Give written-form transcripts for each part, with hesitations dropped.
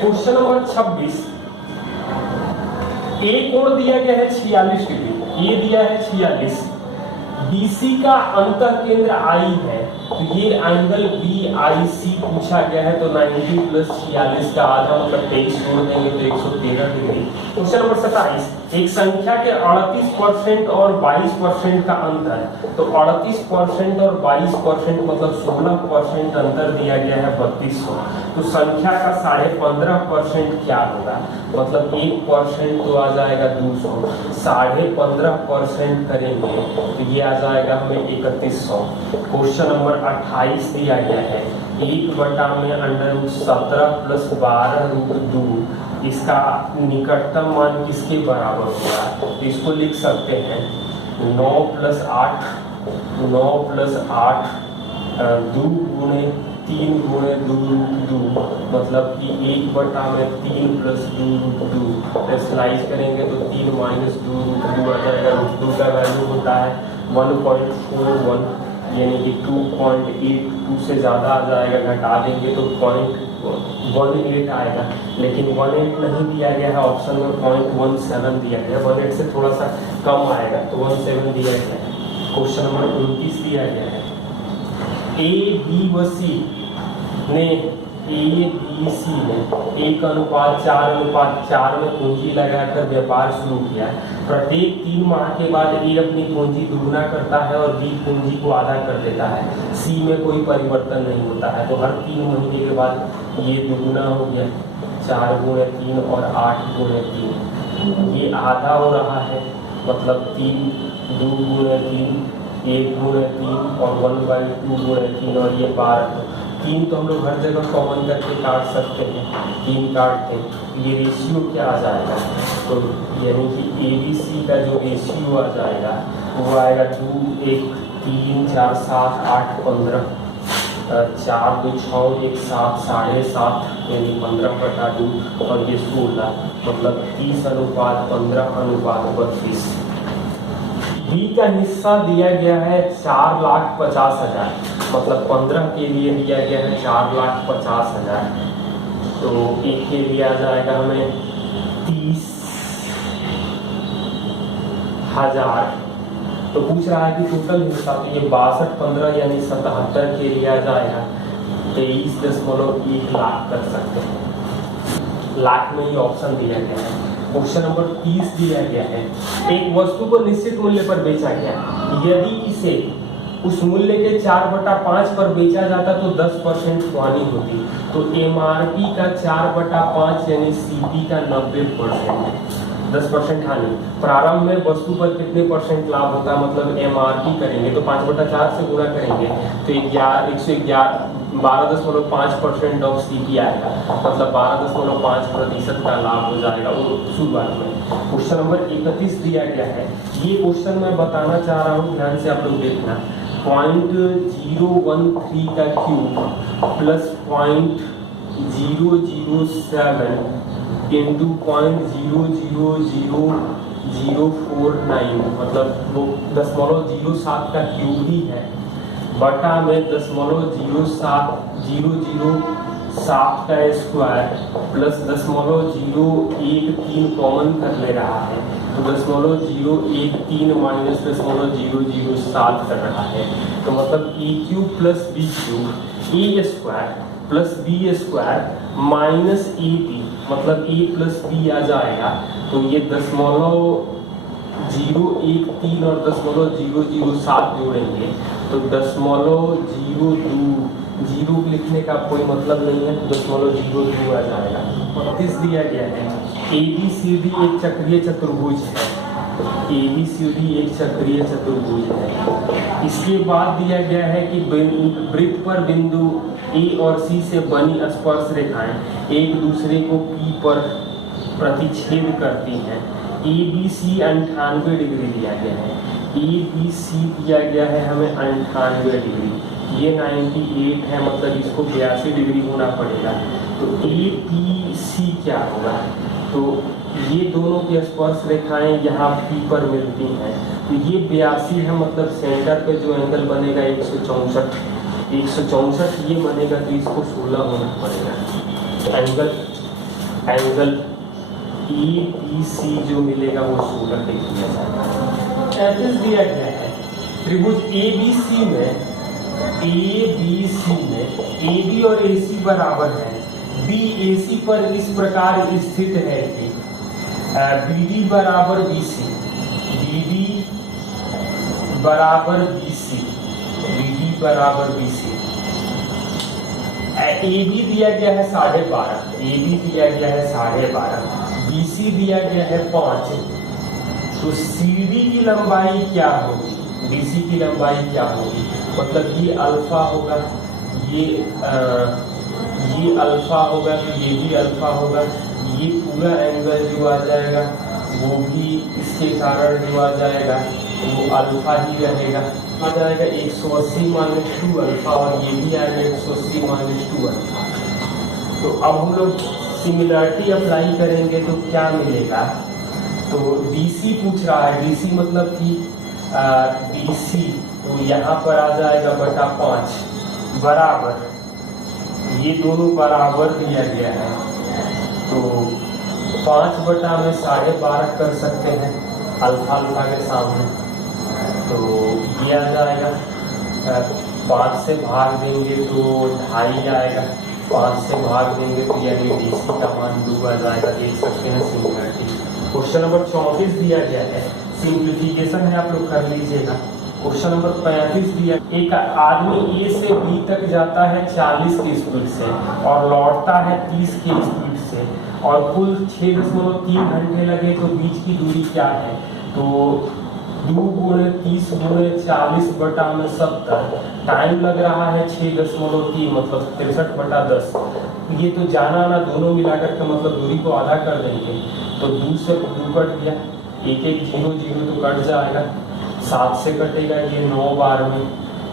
Question number 26, ए कोण दिया गया है 46 डिग्री, ए दिया है 46, BC का अंतः केंद्र I है, तो ये एंगल BIC पूछा गया है, तो 90 प्लस 46 का आधा मतलब 23 जोड़ देंगे तो 113 डिग्री। क्वेश्चन नंबर 27, एक संख्या के 38% और 22% का अंतर, तो 38% और 22% मतलब 16% अंतर दिया गया है 3200, तो संख्या का 15.5% क्या होगा, मतलब 1% तो आ जाएगा 200, 15.5% करेंगे तो ये आ जाएगा हमें 3100। क्वेश्चन नंबर 28 दिया गया है 1/√17 + 12√2, इसका निकटतम मान किसके बराबर होगा, तो इसको लिख सकते हैं 9 + 8 2 गुणे 3 गुणे 2√2, मतलब कि 1/3 + 2√2, स्लाइस करेंगे तो 3 - 2√2 आ जाएगा। √2 का वैल्यू होता है 1.41, यानी कि 2.82 से ज़्यादा आ जाएगा, घटा देंगे तो 0.18 आएगा, लेकिन 18 नहीं दिया गया है ऑप्शन में, 0.17 दिया गया है, 18 से थोड़ा सा कम आएगा तो 17 दिया गया है। क्वेश्चन नंबर 29 दिया गया है A, B व C ने 1:4 में पूंजी लगाकर व्यापार शुरू किया। प्रत्येक 3 माह के बाद A अपनी पूंजी दुगुना करता है और B पूंजी को आधा कर देता है। C में कोई परिवर्तन नहीं होता है, तो हर 3 महीने के बाद ये दुगुना हो गया, 4 गुणे 3 और 8 गुणे 3, ये आधा हो रहा है, मतलब 3 2 गुणे 3 1 गुणे 3 और 1/2 गुणे 3, और ये 12। 3 तो हम लोग हर जगह कॉमन करके काट सकते हैं, 3 काटते हैं, ये रेशियो क्या आ जाएगा, तो यानी कि ABC का जो रेशियो आ जाएगा वो आएगा 2 1 3 4 7 8 15, 4 2 6 1 7 7.5, यानी 15/2 और ये 16, मतलब 30:15:32। B का हिस्सा दिया गया है 4,50,000, मतलब 15 के लिए दिया गया है 4,50,000, तो एक के लिए आ जाएगा हमें 30,000। तो पूछ रहा है कि टोटल हिस्सा, तो ये 62/15 यानी 77 के लिए आ जाएगा 23.1 लाख कर सकते हैं, लाख में ही ऑप्शन दिया गया है। क्वेश्चन नंबर 30 दिया गया है एक वस्तु को निश्चित मूल्य पर बेचा गया, यदि इसे उस मूल्य के 4/5 पर बेचा जाता तो 10% हानि होती, तो MRP का 4/5 यानी CP का 90%, 10% हानि। प्रारंभ में वस्तु पर कितने % लाभ होता है, मतलब MRP करेंगे तो 5/4 से गुणा करेंगे तो 12.5% ऑफ CP आएगा, मतलब 12.5% का लाभ हो जाएगा वो शुरुआत में। क्वेश्चन नंबर 31 दिया गया है, ये क्वेश्चन मैं बताना चाह रहा हूँ, ध्यान से आप लोग देखना। 0.013 का क्यूब प्लस 0.007 इंटू 0.000049, मतलब वो 0.07 का क्यूब ही है, बटा में 0.07007 का स्क्वायर प्लस 0.013 कॉमन कर ले रहा है, तो 0.013 माइनस 0.007 कर रहा है, तो मतलब A³ plus B³ A square plus B square minus AB, मतलब A प्लस B आ जाएगा, तो ये 0.013 और 0.007 जोड़ेंगे तो 0.02 लिखने का कोई मतलब नहीं है, तो 0.02 आ जाएगा। 32 दिया गया है ABCD एक चक्रीय चतुर्भुज है, ABCD एक चक्रीय चतुर्भुज है। इसके बाद दिया गया है कि वृत्त पर बिंदु A और C से बनी स्पर्श रेखाएं एक दूसरे को P पर प्रतिच्छेद करती हैं। ABC 98 डिग्री दिया गया है, ABC दिया गया है हमें 98 डिग्री, ये 98 है, मतलब इसको 82 डिग्री होना पड़ेगा, तो APC क्या होगा, तो ये दोनों की स्पर्श रेखाएं यहाँ P पर मिलती हैं, तो ये 82 है, मतलब सेंटर पे जो एंगल बनेगा 164 ये बनेगा, तो इसको 16 होना पड़ेगा एंगल एंगल EBC जो मिलेगा वो शो करके दिया जाएगा। एड्रेस दिया गया है त्रिभुज ABC में AB और AC बराबर है, BAC पर इस प्रकार स्थित है कि BD बराबर BC, BD बराबर BC, BD बराबर BC। AB दिया गया है 12.5, AB दिया गया है 12.5, BC दिया गया है 5। तो CD की लंबाई क्या होगी, BC की लंबाई क्या होगी? मतलब ये अल्फा होगा, ये अल्फा होगा, तो ये भी अल्फा होगा, ये पूरा एंगल जो आ जाएगा वो भी इसके कारण जो आ जाएगा वो अल्फा ही रहेगा। आ जाएगा 180 माइनस 2 अल्फा, और ये भी आएगा 180 माइनस 2 अल्फा। तो अब हम लोग सिमिलरिटी अप्लाई करेंगे तो क्या मिलेगा? तो DC पूछ रहा है, DC मतलब कि DC, तो यहाँ पर आ जाएगा बटा 5 बराबर, ये दोनों बराबर दिया गया है, तो 5 बटा में 12.5 कर सकते हैं अल्फा अल्फा के सामने। तो ये आ जाएगा 5 से भाग देंगे तो 2.5 आएगा, 5 से भाग देंगे तो यानी DC का मान 2 आ जाएगा। देख सकते हैं सिमिलरिटी। क्वेश्चन नंबर 34 दिया गया है, सिंप्लीफिकेशन है, आप लोग कर लीजिएगा। क्वेश्चन नंबर 35 दिया, एक आदमी A से B तक जाता है 40 की स्पीड से और लौटता है 30 की स्पीड से, और कुल 6.3 घंटे लगे, तो बीच की दूरी क्या है? तो 2 × 30 × 40 बटा में 70, टाइम लग रहा है 6.3, मतलब 63 बटा 10। ये तो जाना आना दोनों मिलाकर के मतलब दूरी को आधा कर देंगे, तो 2 से 2 कट गया, 1 1 0 0 तो कट जाएगा, 7 से कटेगा ये 9 बार में,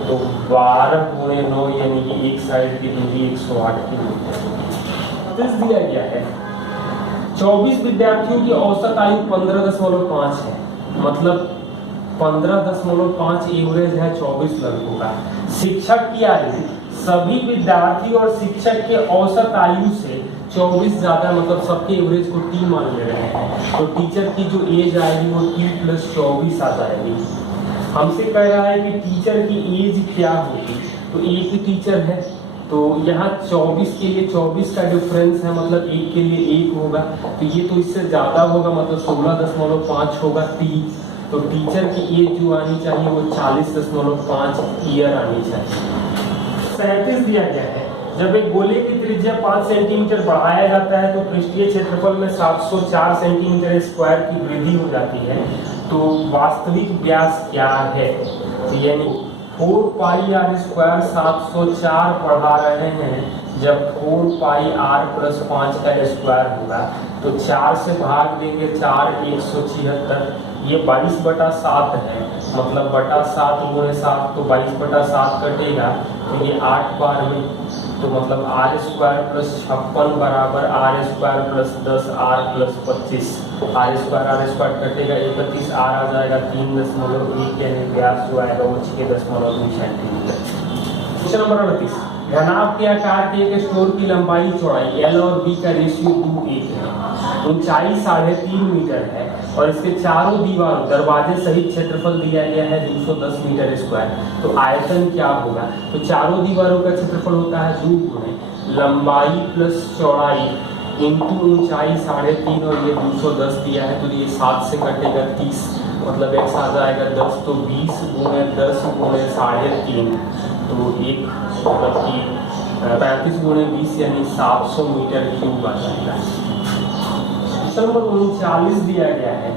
तो 12 × 9 यानी कि एक साइड की दूरी 108 किलोमीटर दिया गया है। 24 विद्यार्थियों की औसत आयु 15.5 है, मतलब 15.5 एवरेज है 24 लड़कों का। शिक्षक की आयु, सभी विद्यार्थी और शिक्षक के औसत आयु से 24 ज्यादा, मतलब सबके एवरेज को T मान ले रहे हैं, तो टीचर की जो एज आएगी वो T + 24 आ जाएगी। हमसे कह रहा है कि टीचर की एज क्या होगी, तो एक ही टीचर है, तो यहाँ 24 के लिए 24 का डिफरेंस है, मतलब 1 के लिए 1 होगा, तो ये तो इससे ज्यादा होगा, मतलब 16.5 होगा T। तो टीचर की एज जो आनी चाहिए वो 40.5 ईयर आनी चाहिए। 37 दिया गया है, जब एक गोले की त्रिज्या 5 सेंटीमीटर बढ़ाया जाता है तो पृष्ठीय क्षेत्रफल में 704 सेंटीमीटर स्क्वायर की वृद्धि हो जाती है, तो वास्तविक व्यास क्या है? तो यानी 4πr² 704 बढ़ा रहे हैं, जब 4πr + 5 का स्क्वायर होगा तो 4 से भाग देंगे, 4 176, ये 22/7 है, मतलब बटा 7 × 7, तो 22/7 कटेगा, तो ये 8 बार में, तो मतलब r² + 56 बराबर r² + 10 r + 25, r² कटेगा 31, r आ जाएगा 3.1, यानी व्यास जो आएगा वो 6.2 सेंटीमीटर। क्वेश्चन नंबर 38, घनाभ के आकार के एक स्टोर की लंबाई चौड़ाई L और B का रेशियो 2:1 है, ऊंचाई 3.5 मीटर है, और इसके चारों दीवारों दरवाजे सहित क्षेत्रफल दिया गया है 210 मीटर स्क्वायर। तो आयतन क्या होगा? तो चारों दीवारों का क्षेत्रफल होता है 2 × लंबाई + चौड़ाई × ऊंचाई 3.5, और ये 210 दिया है, तो ये 7 से कटेगा 30, मतलब x आ जाएगा 10, तो 20 × 10 × 3.5, तो एक मतलब कि 35 × 20 यानी 700 मीटर क्यूब आ जाएगा। क्वेश्चन नंबर 39 दिया गया है,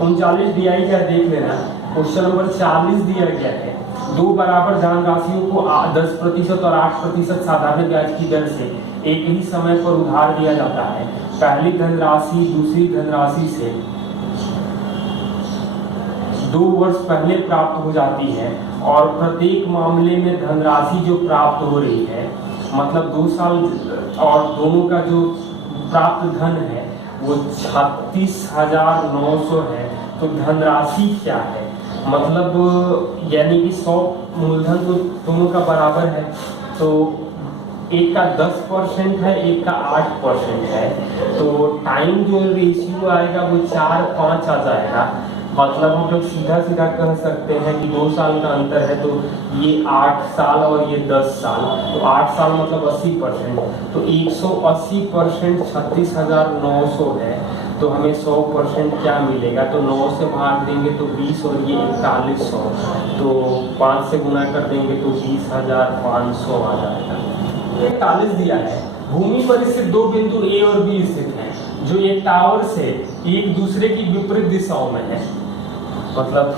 39 DI क्या देख लेना। क्वेश्चन नंबर 40 दिया गया है, दो बराबर धनराशियों को 10% और 8% साधारण ब्याज की दर से एक ही समय पर उधार दिया जाता है। पहली धनराशि दूसरी धनराशि से 2 वर्ष पहले प्राप्त हो जाती है, और प्रत्येक मामले में धनराशि जो प्राप्त हो रही है, मतलब 2 साल और दोनों का जो प्राप्त धन है वो 36,900 है। तो धनराशि क्या है? मतलब यानी कि 100 मूलधन तो दोनों का बराबर है, तो एक का 10% है, एक का 8% है, तो टाइम जो रेशियो आएगा वो 4-5 आ जाएगा। मतलब हम लोग सीधा सीधा कह सकते हैं कि 2 साल का अंतर है, तो ये 8 साल और ये 10 साल, तो 8 साल मतलब 80%, तो 180% 36,900 है। तो हमें 100% क्या मिलेगा, तो 9 से भाग देंगे तो 20 और ये 4100, तो 5 से गुना कर देंगे तो 20,500 आ जाएगा। 41 दिया है। भूमि पर स्थित 2 बिंदु ए और बी स्थित हैं, जो एक टावर से एक दूसरे की विपरीत दिशाओं में है। मतलब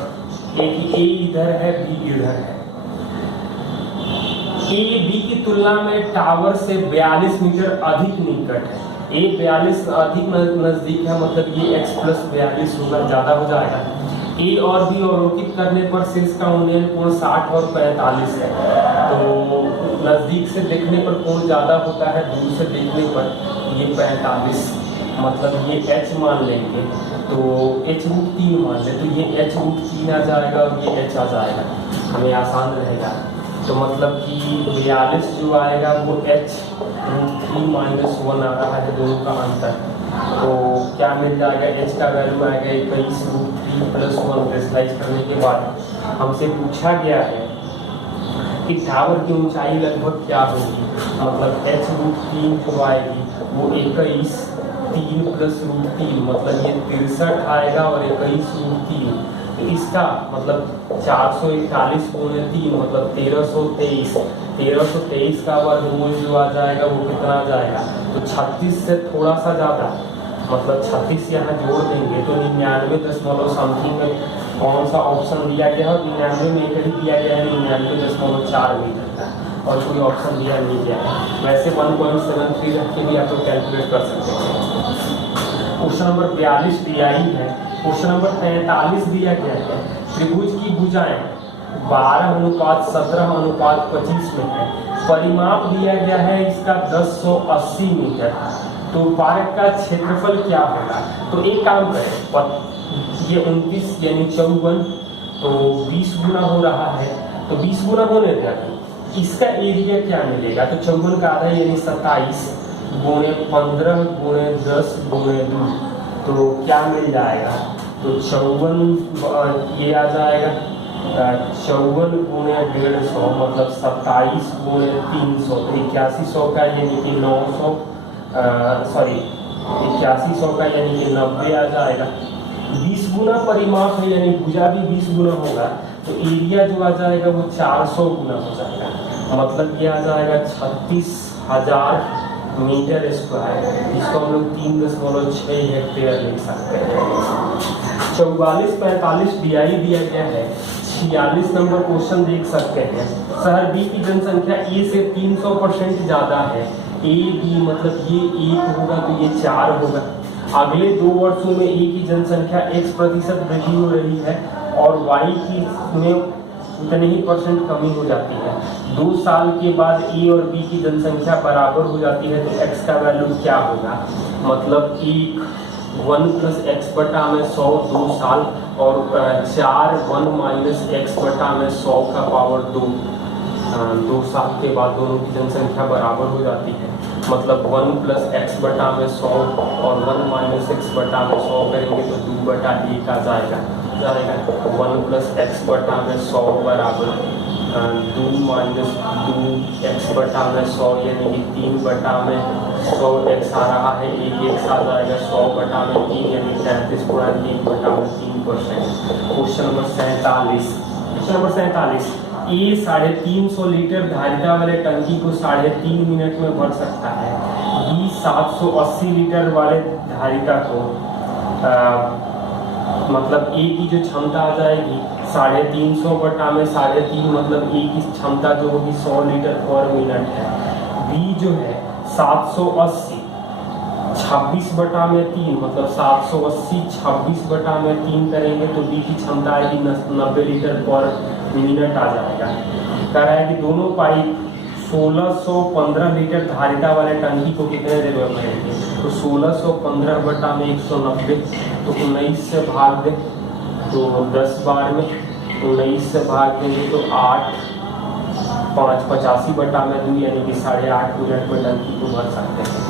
एक ए इधर है, बी इधर है। ए बी की तुलना में टावर से 42 मीटर अधिक निकट है। ए 42 अधिक नजदीक है, मतलब ये x + 42 होगा, ज्यादा हो जाएगा। ए और बी अवलोकित करने पर शेष का उन्नयन कोण 60 और 45 है। तो नजदीक से देखने पर कोण ज्यादा होता है, दूर से देखने पर ये 45, मतलब ये h मान लेंगे, तो h√3 मान ले, तो ये h√3 आ जाएगा और ये h आ जाएगा, हमें आसान रहेगा। तो मतलब कि 42 जो आएगा वो h√3 - 1 आ रहा है, दोनों का अंतर। तो क्या मिल जाएगा, h का वैल्यू आएगा 21√3 + 1। रेशनलाइज करने के बाद हमसे पूछा गया है कि टावर की ऊंचाई लगभग क्या होगी, मतलब h√3 जो आएगी वो 21(3 + √3), मतलब ये 63 आएगा और 21√3, तो इसका मतलब 441 × 3 मतलब 1323। 1323 का वर्गमूल जो आ जाएगा वो कितना आ जाएगा, तो 36 से थोड़ा सा ज़्यादा, मतलब 36 यहाँ जोड़ देंगे तो 99 समथिंग में कौन सा ऑप्शन दिया गया है, 99 में एक ही दिया गया है 99.4 मीटर का, और कोई ऑप्शन दिया नहीं गया है। वैसे 1.73 रख के भी आप लोग कैलकुलेट कर सकते हैं। क्वेश्चन नंबर 42 दिया ही है। क्वेश्चन नंबर 43 दिया गया है, त्रिभुज की भुजाएं 12:17:25 में है। परिमाप दिया गया है इसका 1080 मीटर। तो पार्क का क्षेत्रफल क्या होगा, तो एक काम करें, ये 29 यानी 54, तो 20 गुना हो रहा है, तो 20 गुना होने दें, इसका एरिया क्या मिलेगा, तो 54 का आधा यानी 27 × 15 × 10 × 2, तो क्या मिल जाएगा, तो 54 ये आ जाएगा 54 × 150 मतलब 27 × 300, तो 8100 का यानी कि 900 सॉरी 8100 का यानी कि 90 आ जाएगा। 20 गुना परिमाप है यानी भुजा भी 20 गुना होगा, तो एरिया जो आ जाएगा वो 400 गुना हो जाएगा, मतलब ये आ जाएगा 36,000 मीटर स्क्वायर, जिसको हम लोग 3.6 हेक्टेयर लिख सकते हैं। 44-45 दिया गया है। 46 नंबर क्वेश्चन देख सकते हैं, शहर बी की जनसंख्या ए से 300% ज्यादा है। ए बी मतलब ये 1 होगा तो ये 4 होगा। अगले 2 वर्षों में ए की जनसंख्या x% वृद्धि हो रही है और y की में उतने ही % कमी हो जाती है। 2 साल के बाद ए और बी की जनसंख्या बराबर हो जाती है, तो x का वैल्यू क्या होगा, मतलब 1 + x/100 2 साल और 4 1 - x/100 का पावर 2। 2 साल के बाद दोनों की जनसंख्या बराबर हो जाती है, मतलब 1 + x/100 और 1 - x/100 करेंगे तो 2/1 आ जाएगा। 1 + x/100 बराबर 2 - 2x/100 यानी कि 3/100x आ रहा है, 1 आ जाएगा 100/3 यानी 33 × 1/3%। Question number 47। ए 350 लीटर धारिता वाले टंकी को 3.5 मिनट में भर सकता है। बी 780 लीटर वाले धारिता को मतलब ए की जो क्षमता आ जाएगी 350/3.5 मतलब ए की क्षमता जो होगी 100 लीटर/मिनट है। बी जो है 780 26/3 मतलब 780 26/3 करेंगे तो बी की क्षमता आएगी 90 लीटर/मिनट आ जाएगा। कह रहा है कि दोनों पाइप 1615 लीटर धारिता वाले टंकी को कितने देर में भरेंगे, तो 1615/190 तो 19 से भाग दे तो 10 बार में 19 से भाग देंगे तो 8 5 85/2 यानी कि 8.5 मिनट में टंकी को भर सकते हैं।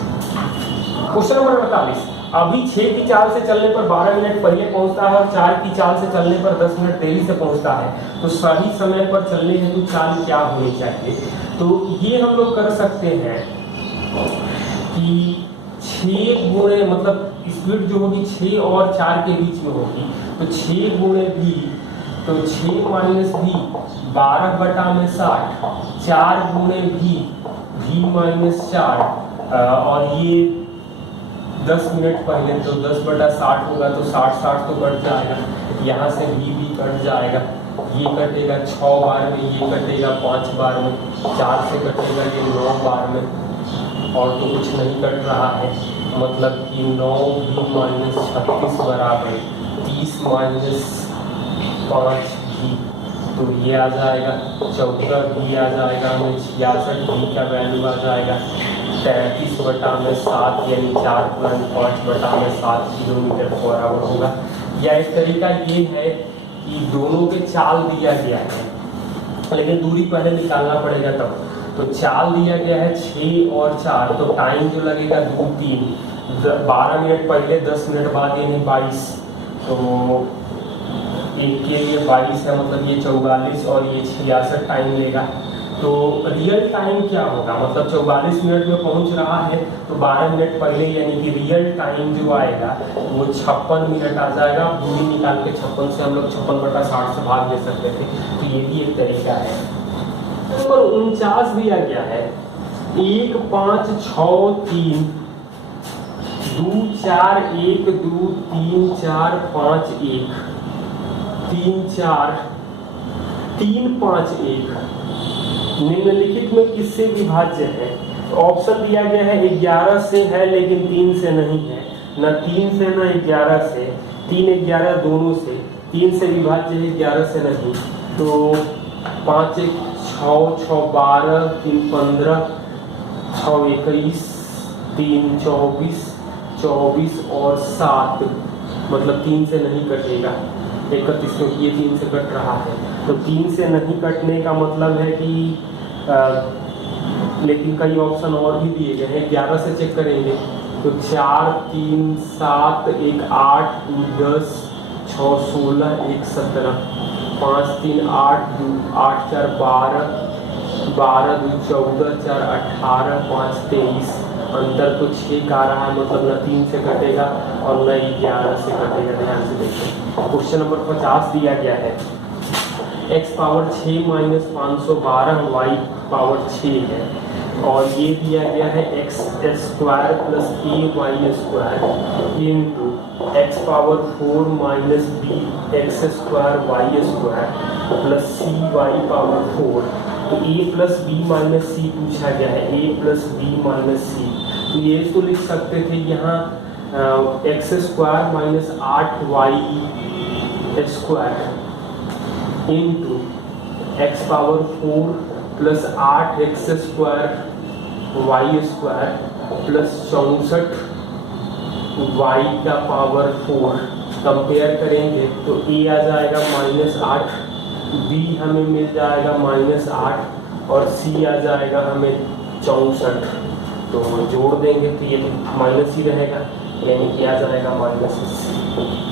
क्वेश्चन नंबर 48, अभी 6 की चाल से चलने पर 12 मिनट पहले पहुंचता है और 4 की चाल से चलने पर 10 मिनट देरी से पहुंचता है, तो सही समय पर चलने हेतु चाल क्या होनी चाहिए? तो ये हम लोग कर सकते हैं कि 6 गुणे मतलब स्पीड जो होगी 6 और 4 के बीच में होगी, तो 6 गुणे भी, तो 6 माइनस भी 12/60, 4 गुणे भी माइनस 4, और ये 10 मिनट पहले, तो 10/60 होगा, तो 60 तो कट जाएगा, यहाँ से भी कट जाएगा, ये कटेगा 6 बार में, ये कटेगा 5 बार में, 4 से कटेगा ये 9 बार में, और तो कुछ नहीं कट रहा है, मतलब कि 9 भी माइनस 36 बराबर 30 माइनस 5 भी, तो ये आ जाएगा 14 भी आ जाएगा, हमें 66 भी का वैल्यू आ जाएगा 33/7 यानी 4.5/7 किलोमीटर/आवर होगा। या एक तरीका ये है कि दोनों के चाल दिया गया है, लेकिन दूरी पहले निकालना पड़ेगा तब। तो चाल दिया गया है 6 और 4, तो टाइम जो लगेगा 2 3, 12 मिनट पहले 10 मिनट बाद यानी 22, तो एक के लिए 22 है, मतलब ये 44 और ये 66 टाइम लेगा। तो रियल टाइम क्या होगा, मतलब 44 मिनट में पहुंच रहा है, तो 12 मिनट पहले यानी कि रियल टाइम जो आएगा वो 56 मिनट आ जाएगा। दूरी निकाल के 56 से हम लोग 56/60 से भाग ले सकते थे, तो ये भी एक तरीका है। नंबर 49 दिया गया है 1 5 6 3 2 4 1 2 3 4 5 1 3 4 3 5 1 निम्नलिखित में किससे विभाज्य है? ऑप्शन दिया गया है 11 से है लेकिन 3 से नहीं है, न 3 से न 11 से, 3 11 दोनों से, 3 से विभाज्य है 11 से नहीं, तो 5 1 6 6 12 3 15 6 21 3 24 24 और 7, मतलब 3 से नहीं कटेगा 31, क्योंकि ये 3 से कट रहा है, तो 3 से नहीं कटने का मतलब है कि लेकिन कई ऑप्शन और भी दिए गए हैं। 11 से चेक करेंगे तो 4 3 7 1 8 2 10 6 16 1 17 5 3 8 2 8 4 12 12 2 14 4 18 5 23, अंतर तो 6 का आ रहा है, मतलब न 3 से कटेगा और न 11 से कटेगा। ध्यान से देखिए, क्वेश्चन नंबर 50 दिया गया है x power 6 minus 512 y power 6 है, और ये दिया गया है x square plus a y square into x power 4 minus b x square y square plus c y power 4, तो a plus b minus c पूछा गया है, a plus b minus c, तो ये तो लिख सकते थे यहाँ x square minus 8y square into x power 4 plus 8x square Y square plus 64 y का पावर 4, कंपेयर करेंगे तो a आ जाएगा -8, b हमें मिल जाएगा -8 और c आ जाएगा हमें 64, तो जोड़ देंगे तो ये माइनस ही रहेगा, यानी कि आ जाएगा -80।